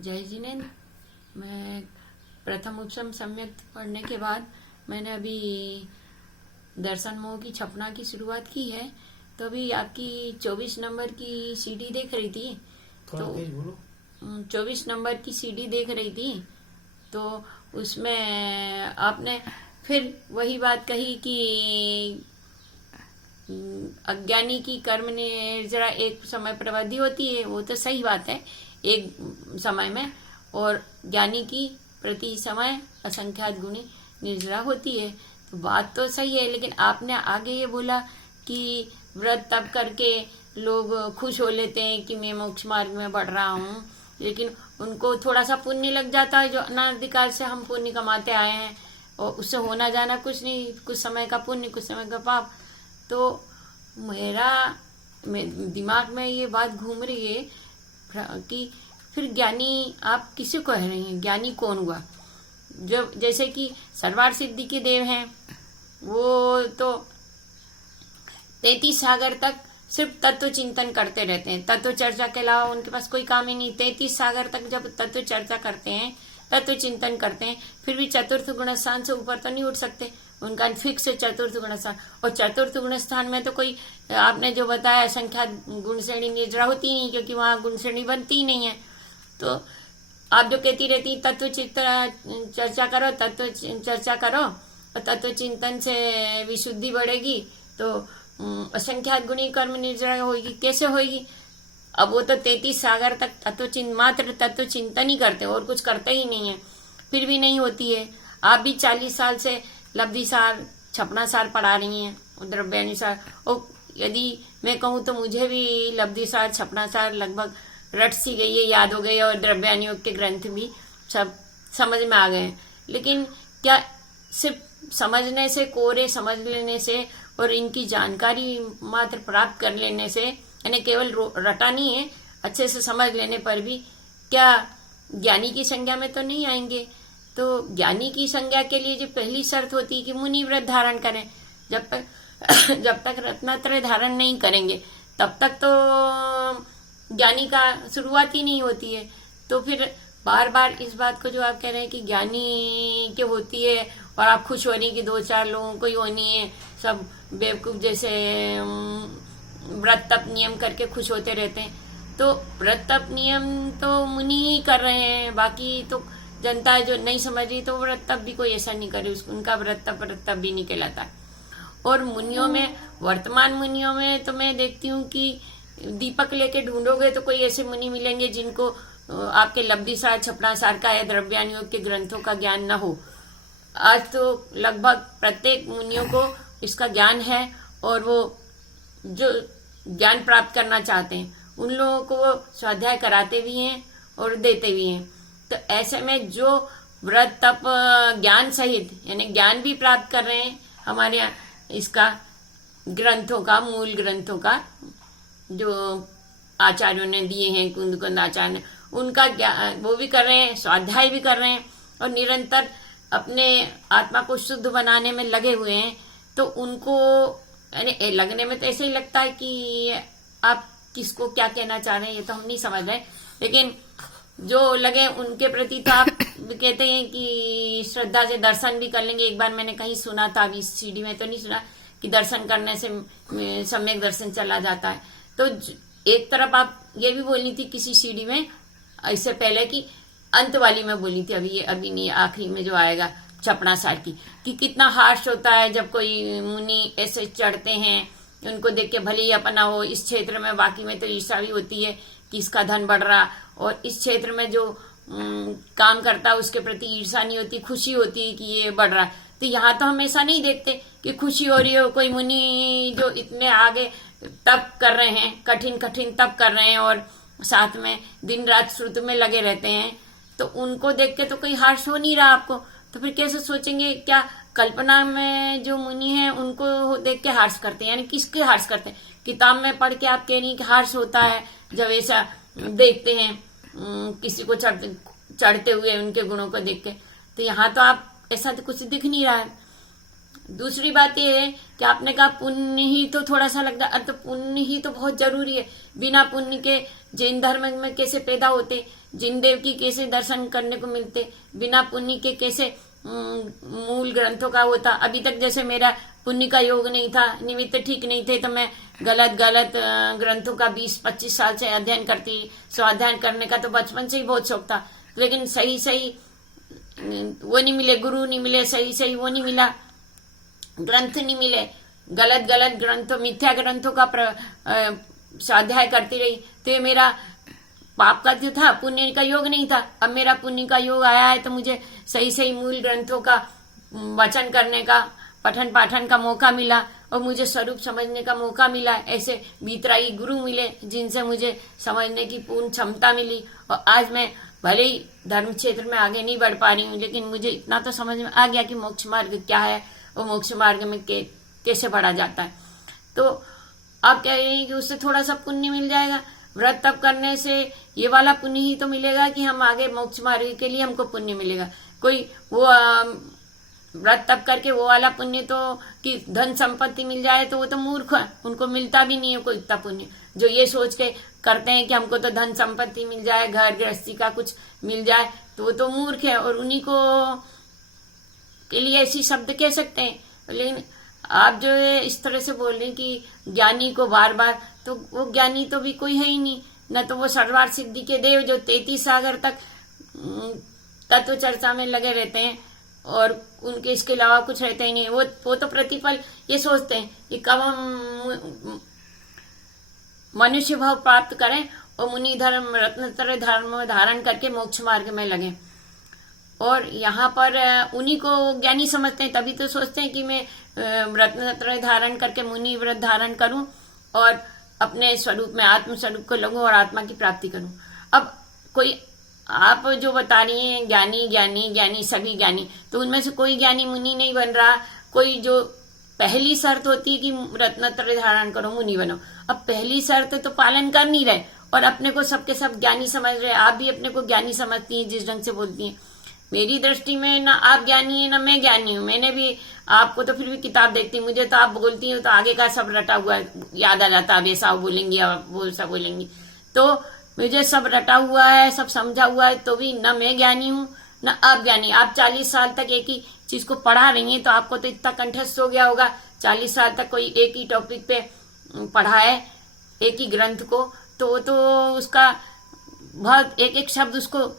जय जिनेन्द्र। मैं प्रथम उपशम सम्यक पढ़ने के बाद मैंने अभी दर्शन मोह की छपना की शुरुआत की है। तो अभी आपकी 24 नंबर की सीडी देख रही थी। थोड़ा तो तेज बोलो। 24 नंबर की सीडी देख रही थी। तो उसमें आपने फिर वही बात कही कि अज्ञानी की कर्म ने जरा एक समय पर अवधि होती है। वो तो सही बात है, एक समय में। और ज्ञानी की प्रति समय असंख्यात गुणी निर्जरा होती है। तो बात तो सही है, लेकिन आपने आगे ये बोला कि व्रत तप करके लोग खुश हो लेते हैं कि मैं मोक्ष मार्ग में बढ़ रहा हूँ, लेकिन उनको थोड़ा सा पुण्य लग जाता है जो अनाधिकार से हम पुण्य कमाते आए हैं, और उससे होना जाना कुछ नहीं, कुछ समय का पुण्य कुछ समय का पाप। तो मेरा दिमाग में ये बात घूम रही है कि फिर ज्ञानी आप किसे कह रही हैं? ज्ञानी कौन हुआ? जब जैसे कि सर्वार सिद्धि के देव हैं, वो तो 33 सागर तक सिर्फ तत्व चिंतन करते रहते हैं। तत्व चर्चा के अलावा उनके पास कोई काम ही नहीं। 33 सागर तक जब तत्व चर्चा करते हैं, तत्व चिंतन करते हैं, फिर भी चतुर्थ गुण स्थान से ऊपर तो नहीं उठ सकते। उनका फिक्स है चतुर्थ गुण स्थान। और चतुर्थ गुण स्थान में तो कोई, आपने जो बताया, संख्या गुण श्रेणी निर्जरा होती नहीं, क्योंकि वहां गुण श्रेणी बनती ही नहीं है। तो आप जो कहती रहती तत्व चर्चा करो, तत्व चर्चा करो, और तत्व चिंतन से विशुद्धि बढ़ेगी, तो असंख्यात गुणी कर्म निर्जरा होगी। कैसे होगी? अब वो तो 33 सागर तक मात्र तत्व चिंतन ही करते, और कुछ करते ही नहीं है, फिर भी नहीं होती है। आप भी 40 साल से लब्धि सार छपना सार पढ़ा रही हैं, द्रव्यानुसार। और यदि मैं कहूँ तो मुझे भी लब्धि सार छपना सार लगभग रट सी गई है, याद हो गई है, और द्रव्यानुयोग के ग्रंथ भी सब समझ में आ गए हैं। लेकिन क्या सिर्फ समझने से, कोरे समझ लेने से और इनकी जानकारी मात्र प्राप्त कर लेने से, यानी केवल रटा नहीं है, अच्छे से समझ लेने पर भी क्या ज्ञानी की संज्ञा में तो नहीं आएंगे? तो ज्ञानी की संज्ञा के लिए जो पहली शर्त होती है कि मुनि व्रत धारण करें। जब तक रत्नत्रय धारण नहीं करेंगे, तब तक तो ज्ञानी का शुरुआत ही नहीं होती है। तो फिर बार बार इस बात को जो आप कह रहे हैं कि ज्ञानी के होती है, और आप खुश हो रही कि 2-4 लोगों को ही होनी है, सब बेवकूफ जैसे व्रत तप नियम करके खुश होते रहते हैं। तो व्रत तप नियम तो मुनि ही कर रहे हैं, बाकी तो जनता है जो नहीं समझ रही, तो व्रत तप भी कोई ऐसा नहीं करे, उनका व्रत तप भी नहीं कहलाता। और मुनियों में, वर्तमान मुनियों में तो मैं देखती हूँ कि दीपक लेके ढूंढोगे तो कोई ऐसे मुनि मिलेंगे जिनको आपके लब्धि सार छपना सार का या द्रव्यानुयोग के ग्रंथों का ज्ञान न हो। आज तो लगभग प्रत्येक मुनियों को इसका ज्ञान है, और वो जो ज्ञान प्राप्त करना चाहते हैं उन लोगों को वो स्वाध्याय कराते भी हैं और देते भी हैं। तो ऐसे में जो व्रत तप ज्ञान सहित, यानी ज्ञान भी प्राप्त कर रहे हैं हमारे यहाँ, इसका ग्रंथों का, मूल ग्रंथों का जो आचार्यों ने दिए हैं, कुंद आचार्य ने, उनका वो भी कर रहे हैं, स्वाध्याय भी कर रहे हैं, और निरंतर अपने आत्मा को शुद्ध बनाने में लगे हुए हैं। तो उनको, यानी लगने में तो ऐसे ही लगता है कि आप किसको क्या कहना चाह रहे हैं ये तो हम नहीं समझ रहे, लेकिन जो लगे उनके प्रति तो आप कहते हैं कि श्रद्धा से दर्शन भी कर लेंगे। एक बार मैंने कहीं सुना था, अभी सीडी में तो नहीं सुना, कि दर्शन करने से सम्यक दर्शन चला जाता है। तो एक तरफ आप ये भी बोलनी थी किसी सीडी में, इससे पहले कि अंत वाली में बोली थी, अभी नहीं, आखिरी में जो आएगा छपना सार की, कि कितना हार्श होता है जब कोई मुनि ऐसे चढ़ते हैं, उनको देख के भले ही अपना हो इस क्षेत्र में, बाकी में तो ईर्ष्या भी होती है कि इसका धन बढ़ रहा, और इस क्षेत्र में जो काम करता है उसके प्रति ईर्ष्या नहीं होती, खुशी होती है कि ये बढ़ रहा है। तो यहाँ तो हम ऐसा नहीं देखते कि खुशी हो रही हो, कोई मुनि जो इतने आगे तप कर रहे हैं, कठिन कठिन तप कर रहे हैं, और साथ में दिन रात श्रुत में लगे रहते हैं, तो उनको देख के तो कोई हर्ष हो नहीं रहा आपको। तो फिर कैसे सोचेंगे? क्या कल्पना में जो मुनि हैं उनको देख के हर्ष करते हैं? यानी किसके हर्ष करते हैं? किताब में पढ़ के आप कह रही हैं कि हर्ष होता है जब ऐसा देखते हैं किसी को चढ़ते हुए, उनके गुणों को देख के। तो यहाँ तो आप ऐसा तो कुछ दिख नहीं रहा है। दूसरी बात ये है कि आपने कहा पुण्य ही तो थोड़ा सा लगता है, तो पुण्य ही तो बहुत जरूरी है। बिना पुण्य के जैन धर्म में कैसे पैदा होते, जिन देव की कैसे दर्शन करने को मिलते, बिना पुण्य के कैसे मूल ग्रंथों का होता। अभी तक जैसे मेरा पुण्य का योग नहीं था, निमित्त ठीक नहीं थे, तो मैं गलत गलत ग्रंथों का 20-25 साल से अध्ययन करती। स्वाध्याय करने का तो बचपन से ही बहुत शौक था, लेकिन सही सही वो नहीं मिले, गुरु नहीं मिले, सही सही वो नहीं मिला, ग्रंथ नहीं मिले, गलत गलत ग्रंथों, मिथ्या ग्रंथों का स्वाध्याय करती रही। तो ये मेरा पाप का जो था, पुण्य का योग नहीं था। अब मेरा पुण्य का योग आया है तो मुझे सही सही मूल ग्रंथों का वचन करने का, पठन पाठन का मौका मिला और मुझे स्वरूप समझने का मौका मिला। ऐसे भीतराई गुरु मिले जिनसे मुझे समझने की पूर्ण क्षमता मिली। और आज मैं भले ही धर्म क्षेत्र में आगे नहीं बढ़ पा रही हूँ, लेकिन मुझे इतना तो समझ में आ गया कि मोक्ष मार्ग क्या है और मोक्ष मार्ग में कैसे बढ़ा जाता है। तो आप कह रहे हैं कि उससे थोड़ा सा पुण्य मिल जाएगा। व्रत तप करने से ये वाला पुण्य ही तो मिलेगा कि हम आगे मोक्ष मार्ग के लिए हमको पुण्य मिलेगा। कोई वो व्रत तप करके वो वाला पुण्य तो कि धन संपत्ति मिल जाए तो वो तो मूर्ख है, उनको मिलता भी नहीं है कोई इतना पुण्य। जो ये सोच के करते हैं कि हमको तो धन संपत्ति मिल जाए, घर गृहस्थी का कुछ मिल जाए, तो वो तो मूर्ख है और उन्हीं को के लिए ऐसी शब्द कह सकते हैं। लेकिन आप जो है इस तरह से बोल रहे हैं कि ज्ञानी को बार बार, तो वो ज्ञानी तो भी कोई है ही नहीं, न तो वो सर्वार्थ सिद्धि के देव जो 33 सागर तक तत्व चर्चा में लगे रहते हैं और उनके इसके अलावा कुछ रहते ही नहीं। वो तो प्रतिपल ये सोचते हैं कि कब हम मनुष्य भाव प्राप्त करें और मुनि धर्म रत्नत्रय धर्म धारण करके मोक्ष मार्ग में लगे। और यहाँ पर उन्हीं को ज्ञानी समझते हैं, तभी तो सोचते हैं कि मैं रत्नत्रय धारण करके मुनि व्रत धारण करूं और अपने स्वरूप में आत्म स्वरूप को लगूं और आत्मा की प्राप्ति करूं। अब कोई आप जो बता रही हैं ज्ञानी ज्ञानी ज्ञानी सभी ज्ञानी, तो उनमें से कोई ज्ञानी मुनि नहीं बन रहा। कोई जो पहली शर्त होती है कि रत्नत्रय धारण करो मुनि बनो, अब पहली शर्त तो पालन कर नहीं रहे और अपने को सबके सब ज्ञानी समझ रहे। आप भी अपने को ज्ञानी समझती हैं जिस ढंग से बोलती हैं। मेरी दृष्टि में ना आप ज्ञानी है ना मैं ज्ञानी हूँ। मैंने भी आपको तो फिर भी किताब देखती हूँ, मुझे तो आप बोलती हूँ तो आगे का सब रटा हुआ याद आ जाता है। अब ऐसा बोलेंगी अब वो सब बोलेंगी, तो मुझे सब रटा हुआ है, सब समझा हुआ है, तो भी न मैं ज्ञानी हूँ न आप ज्ञानी। आप 40 साल तक एक ही चीज को पढ़ा रही हैं, तो आपको तो इतना कंठस्थ हो गया होगा। 40 साल तक कोई एक ही टॉपिक पे पढ़ा है, एक ही ग्रंथ को, तो उसका बहुत एक एक शब्द उसको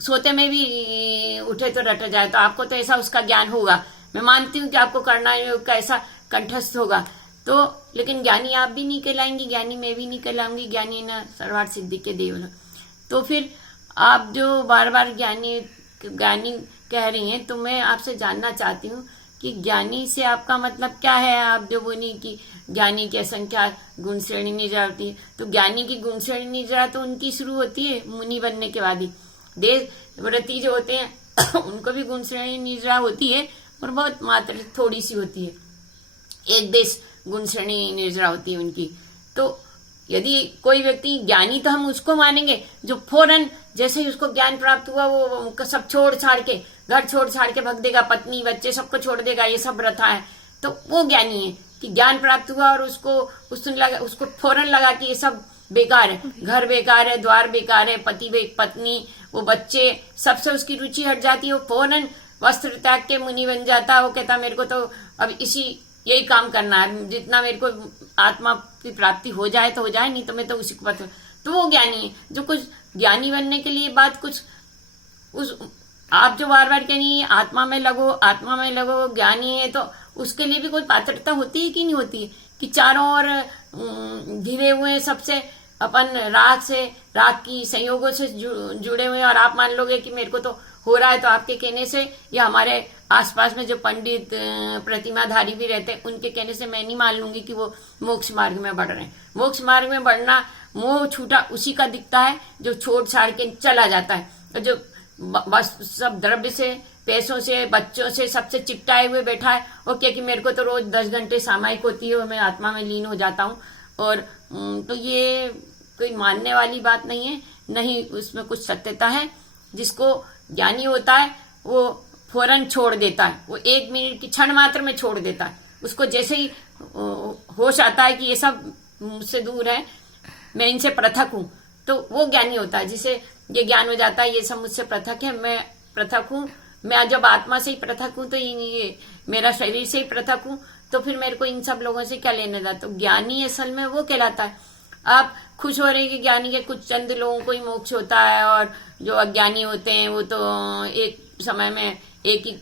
सोते में भी उठे तो रट जाए, तो आपको तो ऐसा उसका ज्ञान होगा। मैं मानती हूँ कि आपको करना का ऐसा कंठस्थ होगा। तो लेकिन ज्ञानी आप भी नहीं कहलाएंगी, ज्ञानी मैं भी नहीं कहलाऊंगी, ज्ञानी न सर्वार्थ सिद्धि के देव न। तो फिर आप जो बार बार ज्ञानी ज्ञानी कह रही हैं, तो मैं आपसे जानना चाहती हूँ कि ज्ञानी से आपका मतलब क्या है। आप जो बोली कि ज्ञानी की असंख्या गुण श्रेणी निजरा होती है, तो ज्ञानी की गुण श्रेणी निजरा तो उनकी शुरू होती है मुनि बनने के बाद ही। देश व्रती जो होते हैं उनको भी गुण श्रेणी निजरा होती है, और बहुत मात्र थोड़ी सी होती है, एक देश गुण श्रेणी निजरा होती है उनकी। तो यदि कोई व्यक्ति ज्ञानी, तो हम उसको मानेंगे जो फौरन जैसे ही उसको ज्ञान प्राप्त हुआ वो सब छोड़ छाड़ के, घर छोड़ छाड़ के भग देगा, पत्नी बच्चे सबको छोड़ देगा, ये सब प्रथा है, तो वो ज्ञानी है। कि ज्ञान प्राप्त हुआ और उसको फौरन लगा कि ये सब बेकार है, घर बेकार है, द्वार बेकार है, पत्नी वो बच्चे सबसे उसकी रुचि हट जाती है, वो फौरन वस्त्र त्याग के मुनि बन जाता है। वो कहता मेरे को तो अब यही काम करना है, जितना मेरे को आत्मा की प्राप्ति हो जाए तो हो जाए, नहीं तो मैं तो उसी को पता। तो वो ज्ञानी है। जो कुछ ज्ञानी बनने के लिए बात कुछ आप जो बार बार कहेंगी आत्मा में लगो ज्ञानी है, तो उसके लिए भी कोई पात्रता होती है कि नहीं होती है? कि चारों ओर घिरे हुए सबसे अपन राग की संयोगों से जुड़े हुए, और आप मान लोगे कि मेरे को तो हो रहा है, तो आपके कहने से या हमारे आसपास में जो पंडित प्रतिमाधारी भी रहते हैं उनके कहने से मैं नहीं मान लूंगी कि वो मोक्ष मार्ग में बढ़ रहे हैं। मोक्ष मार्ग में बढ़ना मोह छूटा उसी का दिखता है जो छोड़ छाड़ के चला जाता है, जो बस सब द्रव्य से, पैसों से, बच्चों से सबसे चिपटाए हुए बैठा है। और क्या कि मेरे को तो रोज 10 घंटे सामायिक होती है और मैं आत्मा में लीन हो जाता हूँ। और तो ये कोई मानने वाली बात नहीं है, नहीं उसमें कुछ सत्यता है। जिसको ज्ञानी होता है वो फौरन छोड़ देता है, वो 1 मिनट की क्षण मात्र में छोड़ देता है। उसको जैसे ही होश आता है कि ये सब मुझसे दूर है, मैं इनसे पृथक हूं, तो वो ज्ञानी होता है, जिसे ये ज्ञान हो जाता है ये सब मुझसे पृथक है, मैं पृथक हूं। मैं जब आत्मा से ही पृथक हूं तो ये मेरा शरीर से ही पृथक हूं, तो फिर मेरे को इन सब लोगों से क्या लेने देता। तो ज्ञानी असल में वो कहलाता है। आप खुश हो रहे हैं कि ज्ञानी के कुछ चंद लोगों को ही मोक्ष होता है, और जो अज्ञानी होते हैं वो तो एक समय में एक ही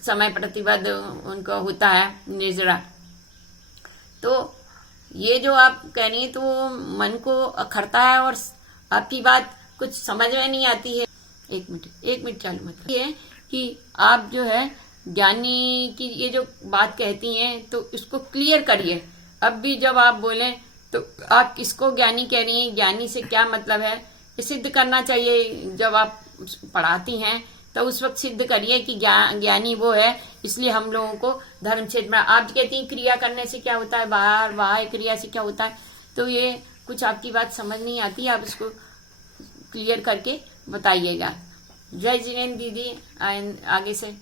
समय प्रतिबद्ध उनको होता है निर्जरा। तो ये जो आप कह रही हैं तो मन को अखरता है, और आपकी बात कुछ समझ में नहीं आती है। एक मिनट चालू मतलब ये है कि आप जो है ज्ञानी की ये जो बात कहती हैं तो इसको क्लियर करिए। अब भी जब आप बोले तो आप किसको ज्ञानी कह रही हैं, ज्ञानी से क्या मतलब है, ये सिद्ध करना चाहिए। जब आप पढ़ाती हैं तो उस वक्त सिद्ध करिए कि ज्ञानी वो है। इसलिए हम लोगों को धर्म क्षेत्र में आप कहती हैं क्रिया करने से क्या होता है, बाहर क्रिया से क्या होता है, तो ये कुछ आपकी बात समझ नहीं आती, आप इसको क्लियर करके बताइएगा। जय जिनेन्द्र दीदी, आगे से